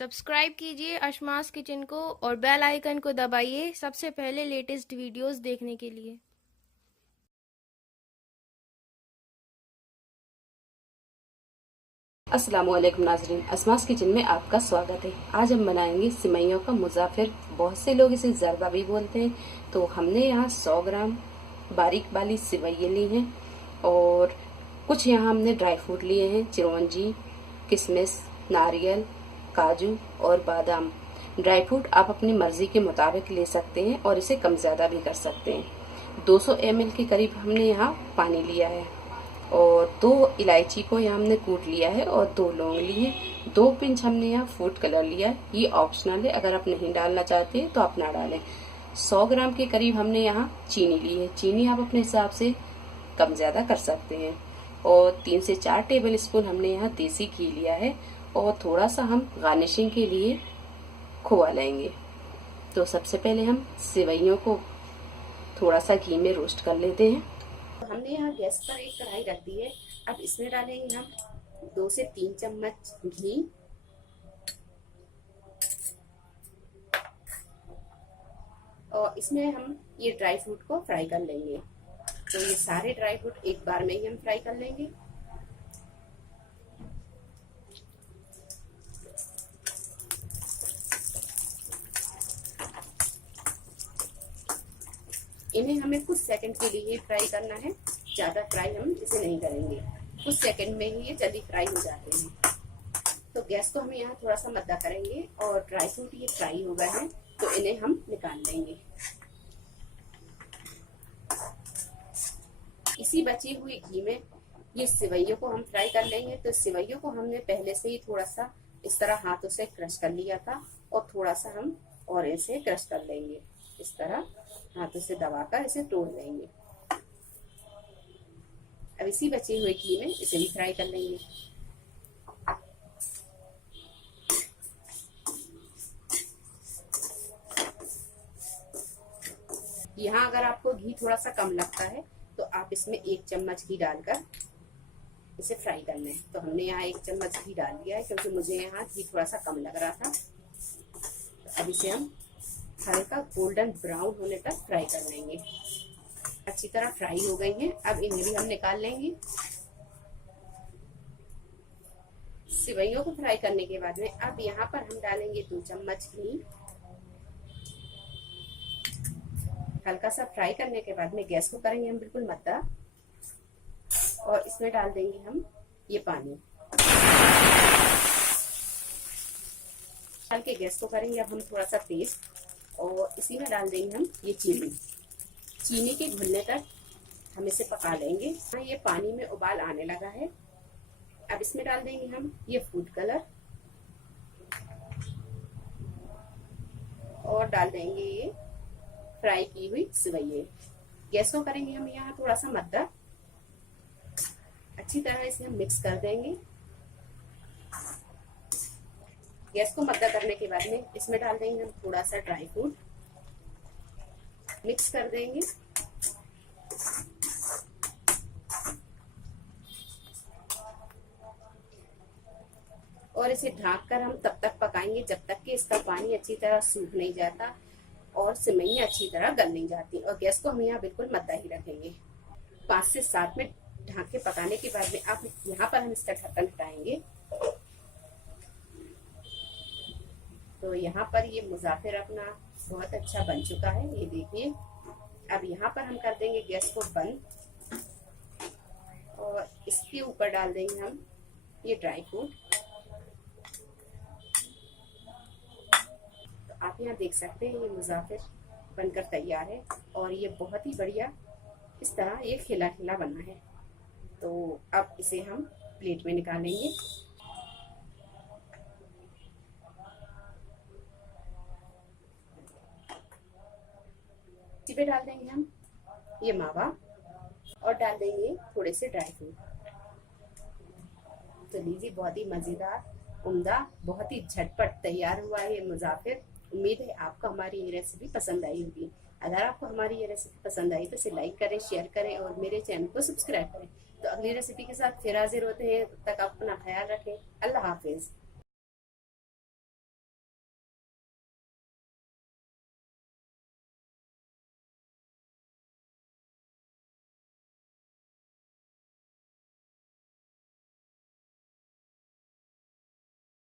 Subscribe कीजिए अशमास kitchen को और बेल आइकन को दबाइए सबसे पहले लेटेस्ट वीडियोस देखने के लिए। अस्सलामुअलैकुम नाज़रीन, असमास किचन में आपका स्वागत है। आज हम बनाएंगे सिमइयों का मुज़ाफ़िर। बहुत से लोग इसे ज़रदा भी बोलते हैं। तो हमने यहाँ 100 ग्राम बारीक वाली सिवैयाँ ली हैं और कुछ यहाँ हमने ड्राई फ्रूट लिए हैं, चिरौंजी, किशमिश, नारियल, काजू और बादाम। ड्राई फ्रूट आप अपनी मर्ज़ी के मुताबिक ले सकते हैं और इसे कम ज़्यादा भी कर सकते हैं। 200 ml के करीब हमने यहाँ पानी लिया है और 2 इलायची को यहाँ हमने कूट लिया है और 2 लौंग ली है। 2 पिंच हमने यहाँ फूड कलर लिया है, ये ऑप्शनल है, अगर आप नहीं डालना चाहते हैं तो आप ना डालें। 100 ग्राम के करीब हमने यहाँ चीनी ली है, चीनी आप अपने हिसाब से कम ज़्यादा कर सकते हैं। और 3 से 4 टेबल स्पून हमने यहाँ देसी घी लिया है और थोड़ा सा हम गार्निशिंग के लिए खोआ लेंगे। तो सबसे पहले हम सेवइयों को थोड़ा सा घी में रोस्ट कर लेते हैं। हमने यहाँ गैस पर एक कढ़ाई रख दी है। अब इसमें डालेंगे हम 2 से 3 चम्मच घी और इसमें हम ये ड्राई फ्रूट को फ्राई कर लेंगे। तो ये सारे ड्राई फ्रूट एक बार में ही हम फ्राई कर लेंगे। इन्हें हमें कुछ सेकंड के लिए फ्राई करना है, ज्यादा फ्राई हम इसे नहीं करेंगे। कुछ सेकंड में ही ये जल्दी फ्राई हो जाते हैं। तो गैस को हम यहाँ थोड़ा सा मद्दा करेंगे और ड्राई फ्रूट ये फ्राई हो गए हैं तो इन्हें हम निकाल लेंगे। इसी बची हुई घी में ये सिवैयों को हम फ्राई कर लेंगे। तो सिवैयों को हमने पहले से ही थोड़ा सा इस तरह हाथों से क्रश कर लिया था और थोड़ा सा हम और इसे क्रश कर लेंगे। इस तरह हाथों से दबाकर इसे तोड़ लेंगे। अब इसी बचे हुए घी में इसे भी फ्राई कर लेंगे। यहाँ अगर आपको घी थोड़ा सा कम लगता है तो आप इसमें 1 चम्मच घी डालकर इसे फ्राई कर लें। तो हमने यहाँ 1 चम्मच घी डाल दिया है क्योंकि मुझे यहाँ घी थोड़ा सा कम लग रहा था। तो अब इसे हम हल्का गोल्डन ब्राउन होने तक फ्राई कर लेंगे। अच्छी तरह फ्राई हो गई हैं। अब इन्हें भी हम निकाल लेंगे। सिवैयों को फ्राई करने के बाद में अब यहाँ पर हम डालेंगे 2 चम्मच घी। हल्का सा फ्राई करने के बाद में गैस को करेंगे हम बिल्कुल मद्दा और इसमें डाल देंगे हम ये पानी। हल्के गैस को करेंगे अब हम थोड़ा सा तेज और इसी में डाल देंगे हम ये चीनी के घुलने तक हम इसे पका लेंगे। हाँ, ये पानी में उबाल आने लगा है। अब इसमें डाल देंगे हम ये फूड कलर और डाल देंगे ये फ्राई की हुई सिवैयाँ। गैस को करेंगे हम यहाँ थोड़ा सा मद्दा। अच्छी तरह इसे हम मिक्स कर देंगे। गैस को मद्दा करने के बाद में इसमें डाल देंगे हम थोड़ा सा ड्राई फ्रूट, मिक्स कर देंगे। और इसे ढककर हम तब तक पकाएंगे जब तक कि इसका पानी अच्छी तरह सूख नहीं जाता और सिवैयाँ अच्छी तरह गल नहीं जाती। और गैस को हम यहाँ बिल्कुल मद्दा ही रखेंगे। 5 से 7 मिनट ढक के पकाने के बाद में अब यहाँ पर हम इसका ढक्कन हटाएंगे। तो यहाँ पर ये मुज़ाफ़िर अपना बहुत अच्छा बन चुका है, ये देखिए। अब यहाँ पर हम कर देंगे गैस को बंद और इसके ऊपर डाल देंगे हम ये ड्राई फ्रूट। तो आप यहाँ देख सकते हैं ये मुज़ाफ़िर बनकर तैयार है और ये बहुत ही बढ़िया इस तरह ये खिला खिला बना है। तो अब इसे हम प्लेट में निकालेंगे। इसी पे डाल देंगे हम ये मावा और डाल देंगे थोड़े से ड्राई फ्रूट। तो लीजिए, बहुत ही मज़ेदार, उम्दा, बहुत ही झटपट तैयार हुआ है ये मुज़ाफ़िर। उम्मीद है आपको हमारी ये रेसिपी पसंद आई होगी। अगर आपको हमारी ये रेसिपी पसंद आई तो इसे लाइक करें, शेयर करें और मेरे चैनल को सब्सक्राइब करें। तो अगली रेसिपी के साथ फिर हाजिर होते हैं। तब तक आप अपना ख्याल रखें। अल्लाह हाफिज।